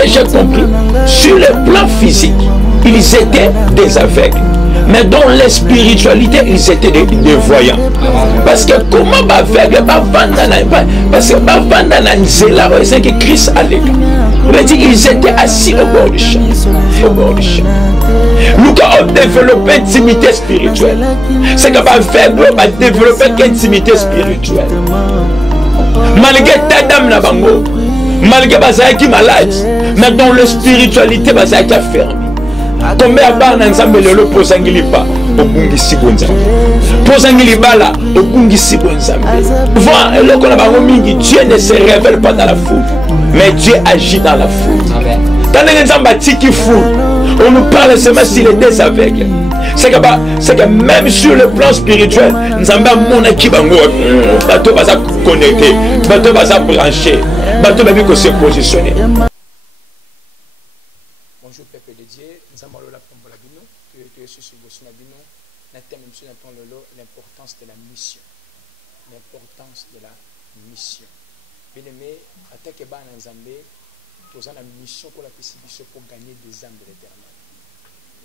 que j'ai compris, sur le plan physique, ils étaient des aveugles. Mais dans la spiritualité, ils étaient des voyants. Parce que comment aveugle, parce que c'est que Christ a l'écart. Ils étaient assis au bord du champ. Au bord du champ. Nous avons développé une intimité spirituelle. C'est que l'aveugle va développer une intimité spirituelle. Malgré ta dame na bango, malgré bazaki malade, mais dans la spiritualité bazaki fermé. Tomber à bas dans ensemble le posangili pas au bungi sibonza. Posangili bala au bungi sibonza. Voir le qu'on a bango mingi, Dieu ne se révèle pas dans la foule, mais Dieu agit dans la foule. Dans les ensemble tiki foule, on nous parle seulement s'il est des aveugles. C'est que même sur le plan spirituel, nous avons mon équipe en gros, bateau va se connecter, bateau va se brancher, bateau va se positionner. Bonjour peuple de Dieu, nous avons la femme pour la bino, que tu es sur le bino, l'importance de la mission. L'importance de la mission. Bien aimé, attaque ban en Zambé, posant la mission pour la possibilité pour gagner des âmes de l'éternel.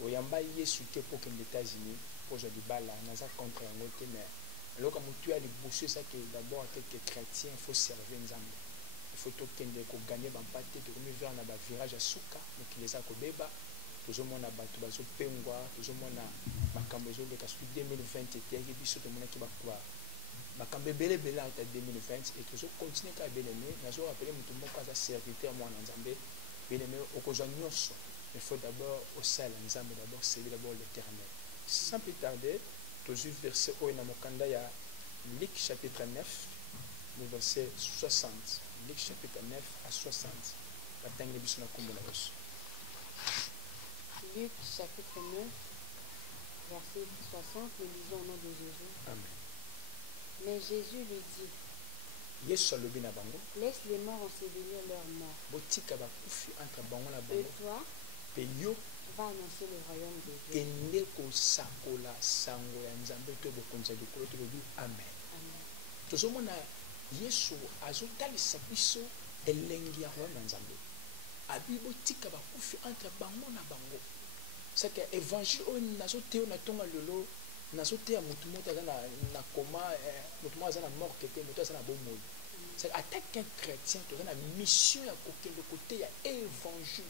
Oyamba yesu te pour que les États-Unis pour je dis bala naza contre un autre mais alors comme tu as les bouchers ça que d'abord en tant que chrétien il faut servir Nzambe il faut tout gagner bampate de comme vers na ba virage à suka mais qui les a kobeba toujours mon abatu bazo pengwa toujours mon makambo zo le kasu 2020 était que biso to mona ki ba kwa makambo bele bele en 2020 et toujours continuer ka bien aimé nazo rappeler mutu moko za serviteur moi Nzambe bien aimé okozwa nyonso. Il faut d'abord au sel, d'abord servir d'abord l'éternel. Sans plus tarder, toujours verset au Namokanda, il y a Luc chapitre 9, le verset 60. Luc chapitre 9 à 60. Luc chapitre 9, verset 60, nous lisons au nom de Jésus. Amen. Mais Jésus lui dit, laisse les morts ensevelir leurs morts. Et toi, va annoncer le royaume de Dieu. Amen. Tozomona Yesu azotalisa biso elengi ya royaume ya Nzambe. Abi botika bakufi entre bango na bango. C'est que évangile oyo nazoteya na tonga lelo nazoteya mutu moto aza na koma mutu moto aza na mort kete mutu aza na bomoi. C'est attaque un chrétien tu as une mission à côté de côté ya évangile.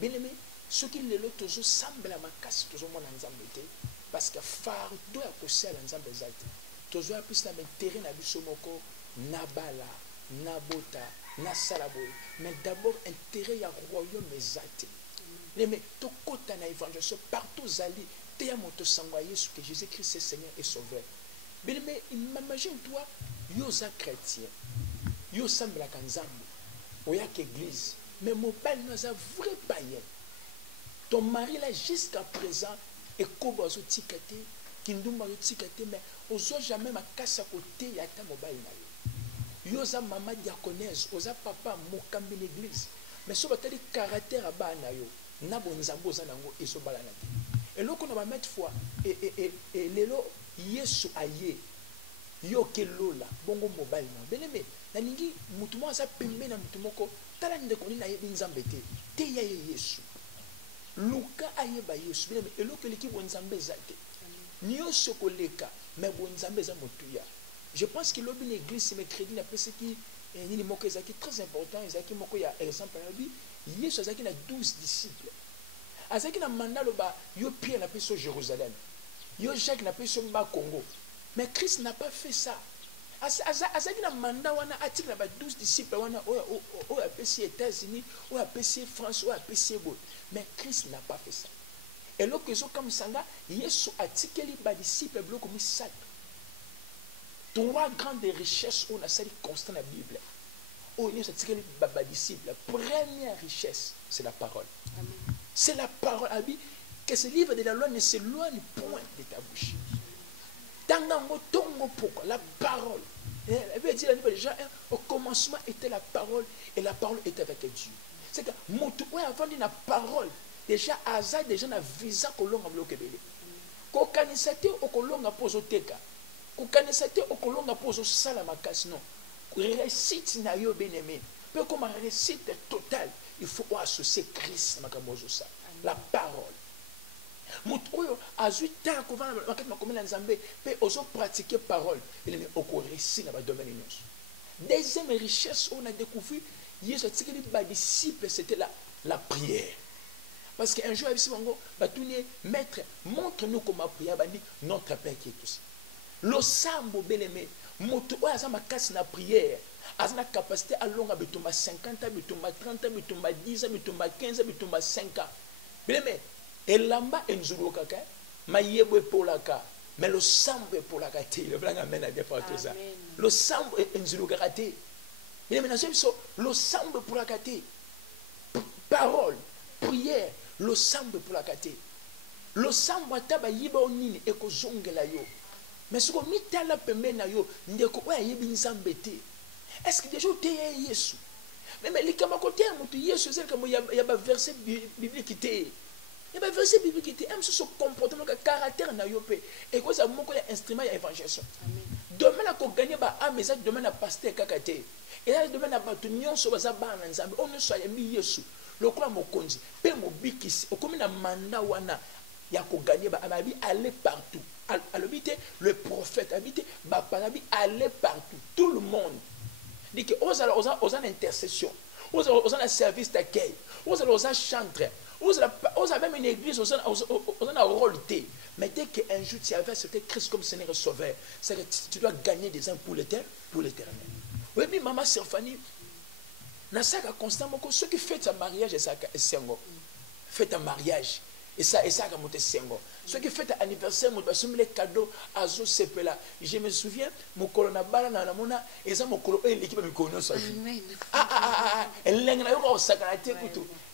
Bien aimé, ce qui le lot toujours semble à ma casse toujours mon ensemble était parce que fardeau à pousser à l'ensemble des actes. Toujours à plus la terrain à bisomoko nabala nabota na salaboy mais d'abord intérêt à royaume exact. Mais tout côté na évangile partout zali te ya moto sangwa Yesu que Jésus-Christ est Seigneur et Sauveur. Bien aimé, imagine toi yo za chrétien yo semble à Nzambe oya qu'église mais mon père nous a vrai païen. Ton mari là jusqu'à présent est comme aux tikate kindumba aux tikate mais aux jamais ma casse à côté ya ta mobile na yo za maman diaconesse oza papa mokambi l'église mais so batali caractère à ba na yo na bonzambo za nango eso bala na te et loko na ba mettre foi et lelo Yesu aye yo kelola bongo mobile na beneme na ningi mutu mo asa pembe na mutu moko tala ndeko ni na yebi Nzambe te ya Yesu luka ayeba Yesu beneme eloko leki bo Nzambe ezate niyo sokoleka mais bo Nzambe za motuya. Je pense que l'objet l'église mais crédit na pese qui ni moko ezaki très important ezaki moko ya exemple na bi Yesu azaki na 12 disciples azaki na mandalo ba yo Pierre na pese Jérusalem yo Jacques na pese ba Congo. Mais Christ n'a pas fait ça. Azaki na mandat wana atik na ba 12 disciples wana o apesi États-Unis, o apesi France, o apesi Ego. Mais Christ n'a pas fait ça. Et là que comme sanga Yesu atikeli ba disciples bloko mi sat. Trois grandes richesses on a sali constant la Bible. O Yesu atikeli ba disciples. La première richesse, c'est la parole. Amen. C'est la parole abi que ce livre de la loi ne s'éloigne point de ta bouche. Pourquoi la parole elle veut dire déjà au commencement était la parole et la parole était avec Dieu. C'est que moto avant de la parole déjà aza déjà na visa kolonga bloke belé ko kanisate okolonga pozo teka ko kanisate okolonga pozo sala makasi non réussite na yo bien-aimé peu comme réussite totale il faut associer Christ à la parole. Moutouyo azui ta ko vana makati makomela nzambe pe ozo pratiquer parole il est au réussi dans le domaine nyonso. Deuxième richesse on a découvert Yesu tsikeli ba disciple c'était la prière. Parce qu'un jour ici bango batuni maître montre-nous comment prier bandi notre Père qui est aussi. Le sambo beleme moto oya za makasi na prière azana capacité à longa bitumba 50 ans bitumba 30 ans bitumba 10 ans bitumba 15 ans bitumba 5 ans. Beleme elamba enzulu kaka mayebwe polaka mais le sambo pour la kate le blanc amène à des partout ça le sambo enzulu kaka mais maintenant le sambo pour la kate parole prière le sambo pour la kate le sambo ataba yiba onini ekozongela yo mais ce que mitala pembena yo ndeko oya yebi nzambe te est-ce que déjà te Yesu mais likama côté mutu Yesu c'est comme il y a verset biblique te. Il y a un verset biblique qui dit ce comportement, le caractère na yopé et quoi ça moko ya instrument ya évangélisation. Demain la ko gagner ba ameza demain na pasteur kakate. Et là demain na batu nyonso baza ba na nzambe on ne soit yembi Yesu. Le quoi mokonzi pe mobikisi okomi na mandat wana ya ko gagner ba amabi aller partout. Alobité le prophète habité ba panabi aller partout tout le monde. Dit que osa intercession. Osa na service d'accueil. Osa chantre. Vous avez même une église, vous avez un rôle. Mais dès qu'un jour tu avais accepté Christ comme Seigneur et Sauveur, c'est que tu dois gagner des âmes pour l'éternel. Oui, mais maman Stéphanie, constamment, ceux qui fêtent un mariage, fêtent un mariage, et ça, comme ceux qui fêtent un anniversaire, les cadeaux, azo sepela. Je me souviens, mon colonel Balana, et ça, mon colonel, l'équipe me connaît.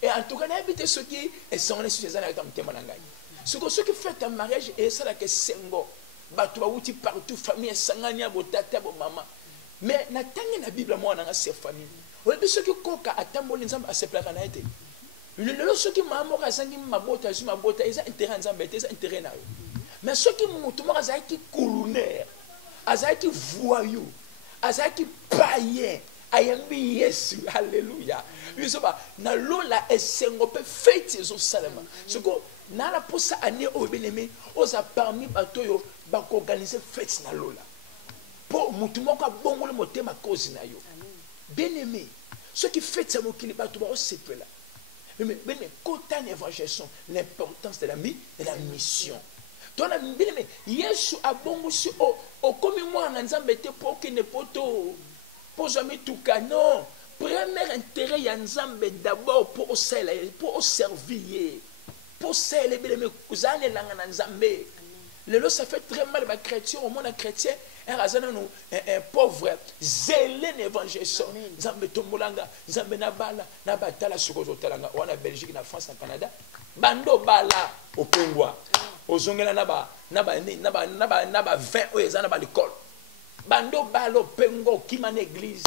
Et en tout cas, n'habitez ceux qui sont les sujets avec un témoignage. Ceux qui fêtent un mariage, et ça, c'est Sengo. Batouba outi partout, famille, sangania, botata, maman. Mais n'attendez la Bible, moi, dans cette famille. Vous avez ceux qui coquent à tambour, les hommes à se plaindre. Ceux qui m'amourent à Sangi, ma bota, ils ont intérêt à embêter, ils ont intérêt à eux. Mais ceux qui m'ont tout le monde, ils qui couronnaire, ils qui voyous, ils qui païens, ayambi Yesu, alléluia. Ils sont pas, na lola et sengo peut fêter au salama. Ce que na la pour ça année au bien-aimé, on a parmi batoyo, ba organiser fête na lola. Pour mutumo ka bongo le moté ma cause na yo. Bien-aimé, ceux qui fêtent ça mokili bato ba se peut là. Mais quand on a évangélisation, l'importance de la mission. Donc, bien-aimé, Yesu a bon aussi au comme moi en Nzambe te pour que ne poto pour jamais tout cas non. Premier intérêt ya Nzambe d'abord pour servir, pour servir bien-aimé kuzane langa Nzambe. Le ça fait très mal les chrétiens au monde chrétien un pauvre zélé évangélisation Nzambe tombolanga Nzambe na bala na batala sukozo talanga wana Belgique na France na Canada bando bala opengwa ozongela na ba 20 oyo na ba l'école bando bala opengwa kima na église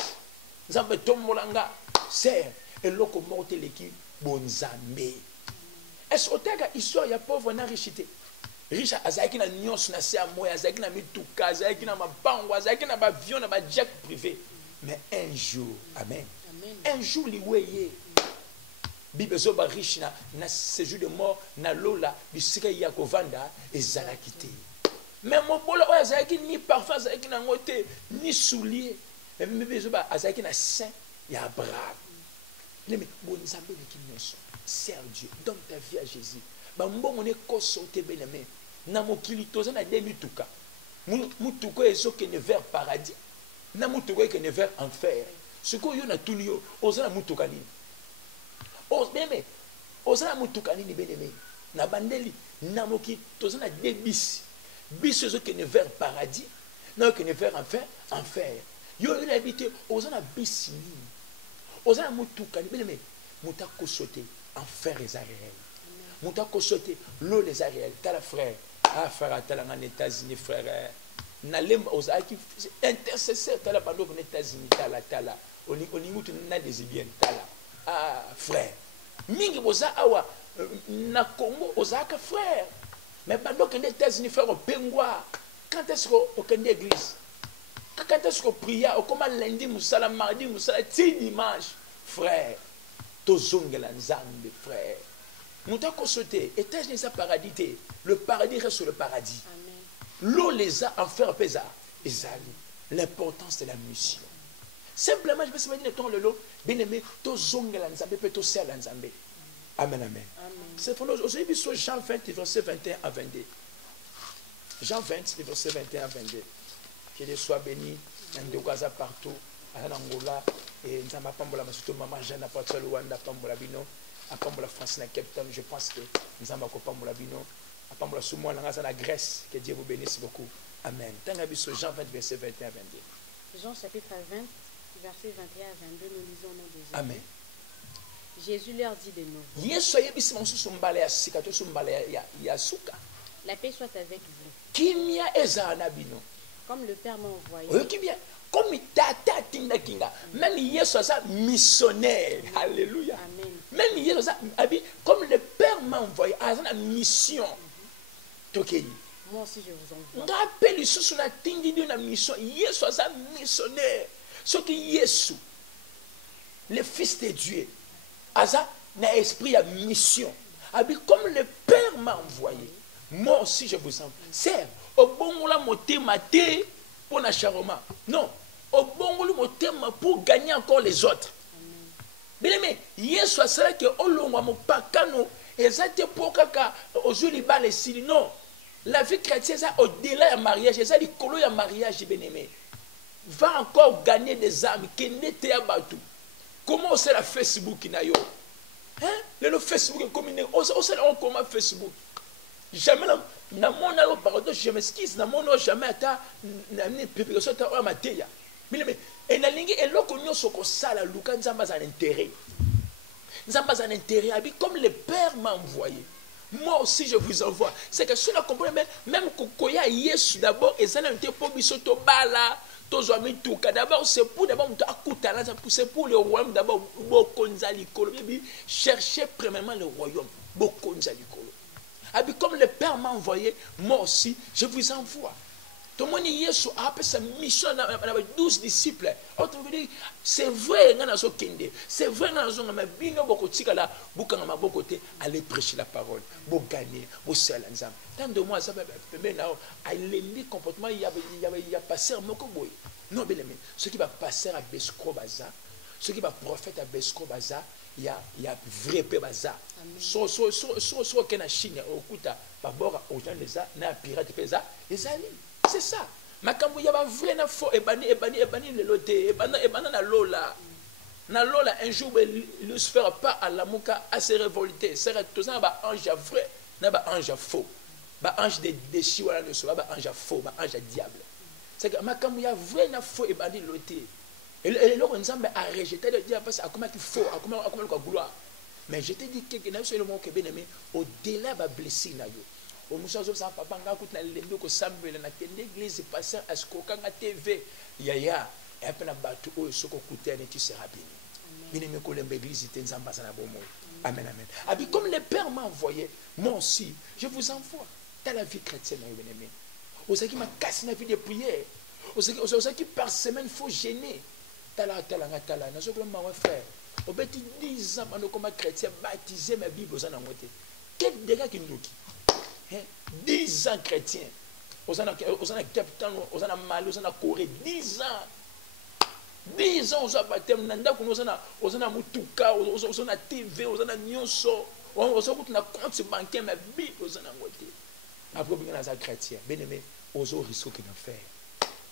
Nzambe tombolanga c'est eloko morte l'équipe bonzambe est-ce otaka histoire ya pauvre na richité riche azaki na nyonso na se amoya azaki na mituka azaki na mabango azaki na avion na jet privé mais un jour amen un jour liweye bible zo ba riche na séjour de mort na lola bisika ya kovanda ezalaki te mais mobolo oyo azaki ni parfum azaki na ngote ni soulier mais bible zo ba azaki na saint ya Abraham mais bonzambe ki nyonso sers Dieu donne ta vie à Jésus ba mbongo ne koso te beneme na mokili toza na demituka mutuko ezokende vers paradis na mutuko ekende vers enfer siko yo na tuni yo oza na mutuka nini beme oza na mutuka nini beneme na bandeli na mokili toza na debisi biso ezokende vers paradis na okende vers enfer yo na habité oza na bisi nini oza na mutuka ni beneme mutako sote enfer ezarel mutako sote l'eau les ariel tala frère frère tala en États-Unis frère na lemba ozaki intercesseur tala bando aux États-Unis tala oni mutu na des bien tala frère mingi boza awa na Congo ozaka frère mais bando aux États-Unis frère opengwa quand est-ce qu'on kende église quand est-ce qu'on pria comment lundi musala mardi musala ti dimanche frère tozongela nzambe frère moto akosote étage neza paradis le paradis reste sur le paradis l'eau les a enfer pesa ezali l'importance de la mission simplement je peux se dire ton le lot bien aimé tozongela nzambe pe tosala nzambe amen amen c'est pour nous aujourd'hui sur Jean 20 verset 21 à 22 Jean 20 verset 21 à 22 que Dieu soit béni ndokwaza partout à Angola et nzamba pambola masuto maman Jeanne à partir de Luanda pambola bino à pambola France na Cape Town je pense que nzamba ko pambola bino à pambola soumwa na la Grèce que Dieu vous bénisse beaucoup amen tanga biso Jean 20 verset 21 à 22 Jean chapitre 20 verset 21 à 22 nous lisons au nom de Jésus amen Jésus leur dit de nouveau Yesu ayebisi mosusu mbala ya sika to mbala ya suka la paix soit avec vous kimia eza na bino comme le Père m'a envoyé oyoki bien comme tata tinda kinga même Yesu ça missionnaire alléluia amen même Yesu ça comme le Père m'a envoyé à la mission tokei moi aussi je vous envoie ngapeli susu na tindi na mission Yesu ça missionnaire ce qui Yesu le fils de Dieu aza na esprit à mission comme le Père m'a envoyé moi aussi je vous envoie c'est au bon la motema te pour na charoma non au bon le motema pour gagner encore les autres bien aimé Yesu asala que olongwa mopakano ezate pour kaka ozuli ba les sili non la vie chrétienne ça au-delà du mariage ça likolo ya mariage bien aimé va encore gagner des âmes qui n'étaient à batou comment c'est la Facebook na yo hein le Facebook est combiné on comment Facebook jamais na mon pardon je m'excuse na mon jamais ata na publication ta o mateya mais et na lingi eloko nyonso ko sala luka nzamba za intérêt comme le Père m'a envoyé moi aussi je vous envoie c'est que si on comprend même kokoya Yesu d'abord et ça n'a été pour biso to bala to zoami tuka d'abord c'est pour d'abord akutala c'est pour le royaume d'abord bokonza likolo chercher premièrement le royaume bokonza likolo comme le Père m'a envoyé, moi aussi, je vous envoie. Tout le monde Yesu a appelé sa mission avec 12 disciples. C'est vrai, c'est vrai, allez prêcher la parole, vous gagner, vous serrer l'ensemble. Tant de moi, ça va aller comportement, il y a passé un mot comme non, bien aimé, ce qui va passer à Besco-Baza, ce qui va prophète à Besco-Baza, il y a vrai peu bazar. So que na Chine okuta babora ojan leza na pirate pesa ezali. C'est ça. Makambo ya ba vrai na faux ebani le lote ebana na lola. Na lola un jour Lucifer pas à la muka à se révolter. C'est tout ça ba ange vrai na ba ange faux. Ba ange de chiwala ne soit ba ange faux, ba ange diable. C'est que makambo ya vrai na faux ebani lote. Et là, on a rejeté le diable parce qu'il faut, gloire. Mais je te dis que c'est le mot que bien aimé, au-delà de la blessure. On nous a dit que papa n'a pas l'église, l'église pasteur à ce qu'on a TV. Yaya, et après la bateau, ce qu'on coûtait, tu seras béni. Bien aimé, que l'église était en bas à la bonne. Amen, amen. Comme le Père m'a envoyé, moi aussi, je vous envoie. Dans la vie chrétienne, bien aimé. Aux qui m'a cassé la vie de prière. Aux qui par semaine, il faut gêner. Tala, nous sommes frère. Au bout de 10 ans, nous sommes chrétiens, baptisés, ma Bible, aux en moitié. Quel dégât qui nous dit 10 ans chrétiens. Aux en Capitaine, aux en Mali, aux en Corée, 10 ans. 10 ans, aux en baptême, aux en Mutuka, aux en TV, aux en Nyonso, aux en compte bancaire, ma Bible, aux en moitié. Après, nous sommes chrétiens. Bien aimé, aux autres risques qui nous fait.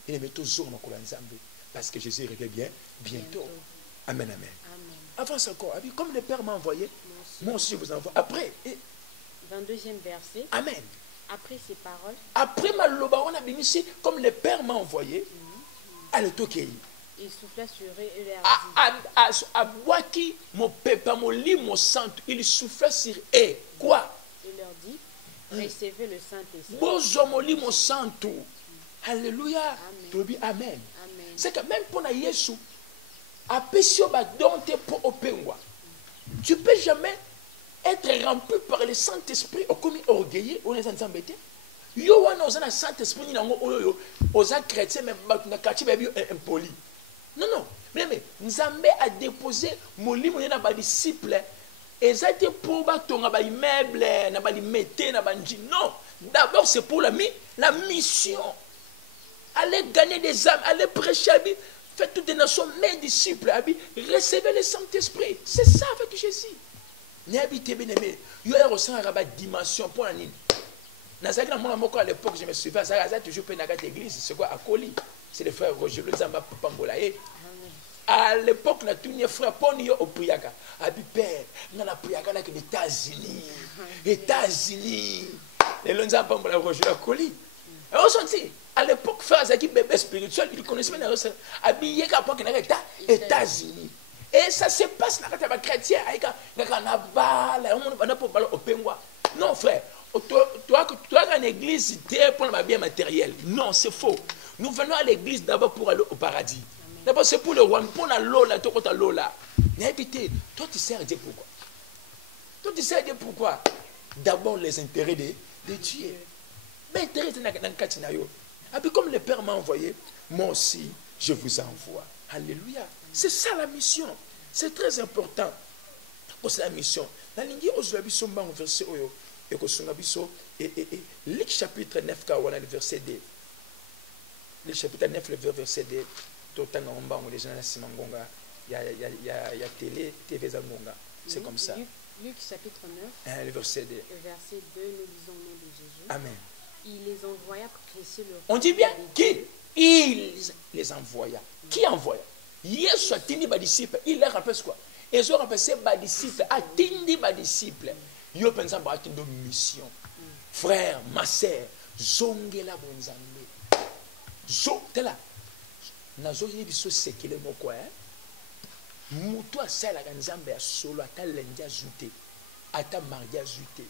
Bien aimé, toujours, nous sommes parce que Jésus revient bien bientôt. Amen, amen. Avance encore. Comme le Père m'a envoyé, moi aussi je vous envoie. Après. 22e verset. Amen. Après ces paroles. Après ma loba, on a béni ici, comme le Père m'a envoyé. Allez, toquez. Il souffla sur eux et leur dit. À Boaki, mon papa, mon lit, mon sang, il souffla sur eux. Quoi? Il leur dit, recevez le Saint-Esprit. Bozo, mon lit, mon sang, tout. Alléluia. Amen. Amen. C'est que même pour Yesu, tu ne peux jamais être rempli par le Saint-Esprit comme orgueilleux. On est ensemble. Yo wana ozana Saint-Esprit nango oyo oza chrétien mais na quartier baby impoli. Non, Mais Nzambe a déposé molimo na ba disciple. Exactement pour batonga ba immeuble, na ba limete na ba nji. Non, d'abord c'est pour la mission. Allez gagner des âmes, allez prêcher, faites toutes les nations, mes disciples, recevez le Saint-Esprit. C'est ça avec Jésus. N'habitez bien aimé. Il y a une dimension pour la nine. À l'époque, je me souviens, ça a toujours fait dans l'église. C'est quoi, à Coli? C'est le frère Roger, le Zamba Pambolaye. À l'époque, on a tous les frères Ponio au Priaka. Abi père, on a Priaka avec les États-Unis. États-Unis. Et le Zamba Pambolaye Roger à Coli. Et on sentit, à l'époque, frère Zaki, bébé spirituel, il connaissait bien les habillé qu'après qu'il y a les États-Unis. Et ça se passe dans les chrétiens. Il y a non, frère. Toi, une église, c'est pour le bien matériel. Non, c'est faux. Nous venons à l'église d'abord pour aller au paradis. D'abord, c'est pour le roi. Pour la lola, toi, tu as lola. Mais habitez, toi, tu sais Dieu pourquoi? Toi, tu sais Dieu pourquoi? D'abord, les intérêts de Dieu. Mais intérêt, c'est dans le catinayo. Et puis, comme le Père m'a envoyé, moi aussi, je vous envoie. Alléluia. C'est ça la mission. C'est très important. C'est la mission. La ligne aujourd'hui, sommes au verset oyo. Et Luc chapitre 9, le verset 2. Luc chapitre 9, le verset 2. Il y a télé, TV Zangonga. C'est comme ça. Luc chapitre 9, le verset 2. Le verset 2, nous lisons au nom de Jésus. Amen. Il les envoya prêcher le On dit bien qui? Il les envoya. Qui envoya? Yesu a tindi ba disciple. Il leur rappelle quoi? Ils ont rappelé ba disciple. A tindi ba disciple. Yo pensa ba tindi mission. Frère, ma sœur, zongela bonzambe. Zo tela. Nazo yi biso sekele moko mutu asala kanzambe ya solo ata lundi azute. Ata mardi azute.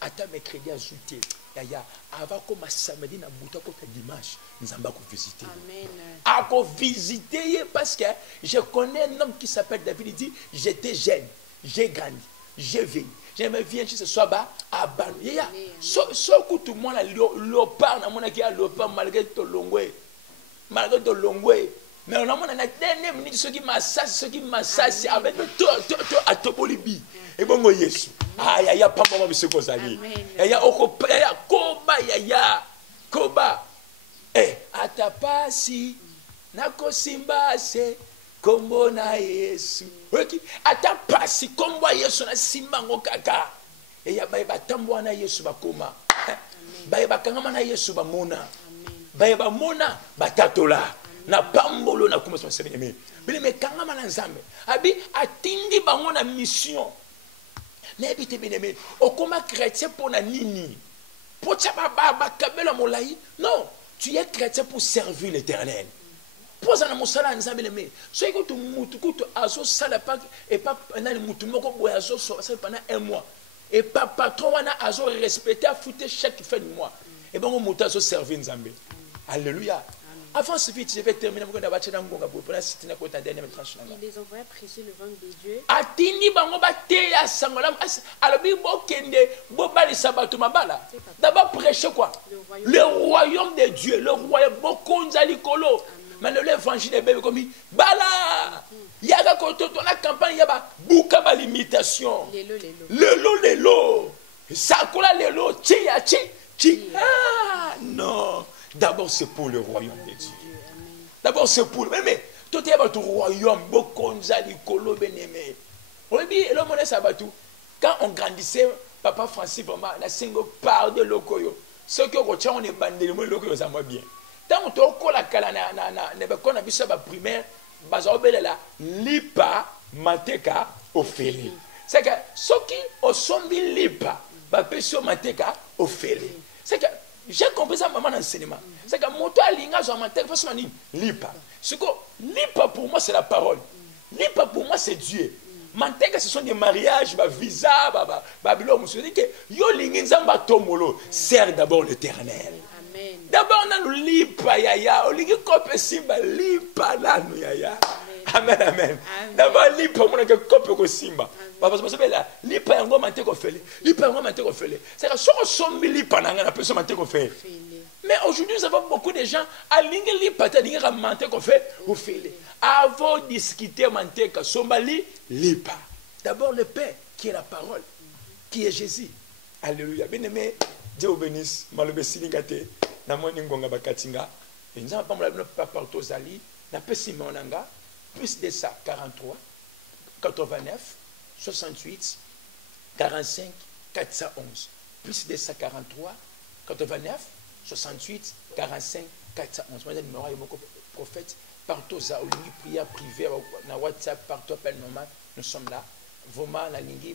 Ata mercredi azute. Yaya avant comme samedi na buta ko dimanche nzamba ko visiter. Amen. A ko visiter parce que je connais un homme qui s'appelle David, il dit j'étais jeune, j'ai grandi, j'ai vieilli. J'aimerais bien que ce soit bas à Ban. Yaya so tout le monde le parle na mona ki a le parle malgré to longwe. Malgré to longwe. Mais on a mon dernière minute ceux qui massage avec to atobolibi. Et bon Yesu. Ah ya pas maman monsieur Kozali. Ya okopa ya koba ya koba. Atapasi nakosimba se kombo na Yesu. OK? Atapasi kombo Yesu na simba ngokaka. Ya ba tambo na Yesu bakoma. Ba kangama na Yesu ba mona. Ba mona batatola. Na pambolo na kuma se bien mais kangama na nzambe. Abi atindi bango na mission. N'habitez bien aimé. Au comment chrétien pour la nini. Pour tchababa kabela molai. Non, tu es chrétien pour servir l'Éternel. Pour ça na musala nzambe aimé. Soyez que tu mutukutu azo sala pas et pas na mutu moko boy azo so pendant un mois. Et pas patron wana azo respecter fouter chaque fin de mois. Et bon mutu azo servir nzambe. Alléluia. Avant ce vite, je vais terminer. Il les envoya prêcher le royaume de Dieu. D'abord prêcher quoi? Le royaume de Dieu. Le royaume. Mais l'évangile est bébé comme bala. Il y a la campagne, il y a beaucoup de limitations. Lelo. Ça coule lelo. Chi. Ah non. D'abord, c'est pour le royaume de Dieu. D'abord, c'est pour... Mais, tout est pour le royaume. Quand on grandissait, Papa Francis, vraiment, on a single part de l'okoyo. Ce que on est bandé, le lokoyo, ça va bien. Tant on a la kala, on a vu ça primaire, la lipa, mateka, ofeli. C'est que ceux qui ont sombi lipa, sur mateka, ofeli. C'est que j'ai compris ça maman d'enseignement. C'est que mon toit linga zo mateka, faut se lipa. Ce que lipa pour moi c'est la parole. Lipa pour moi c'est Dieu. Manteka ce sont des mariages, visa, babilo, monsieur dit que yo lingi nzamba tomolo, sert d'abord l'Éternel. D'abord on a nous lipa yaya, on lingi kope simba lipa là nous yaya. Amen. D'abord lipa mon que kope ko simba. Parce que là lipa yango manteka ofele. Lipa yango manteka ofele. C'est que so sombi lipa na ngana personne manteka ofele. Mais aujourd'hui, nous avons beaucoup de gens à l'ingéli patani ramante qu'on fait au fil. Avant de discuter manté que somali lipa. D'abord le Père qui est la parole, qui est Jésus. Alléluia. Bien aimé, Dieu vous bénisse. Malobe silingate na moni ngonga bakatinga. Et nous avons pas partout zali na pesime onanga plus de ça 43 89 68 45 411 plus de ça 43 89 68 45 411. Moi, j'ai le numéro de prophète partout ça, au prière privée, na WhatsApp, partout appel normal, nous sommes là. Vraiment, la ligne,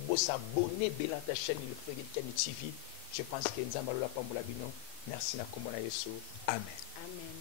vous s'abonner à ta chaîne, le frère de TV. Je pense que nous avons la Merci, Amen. Amen.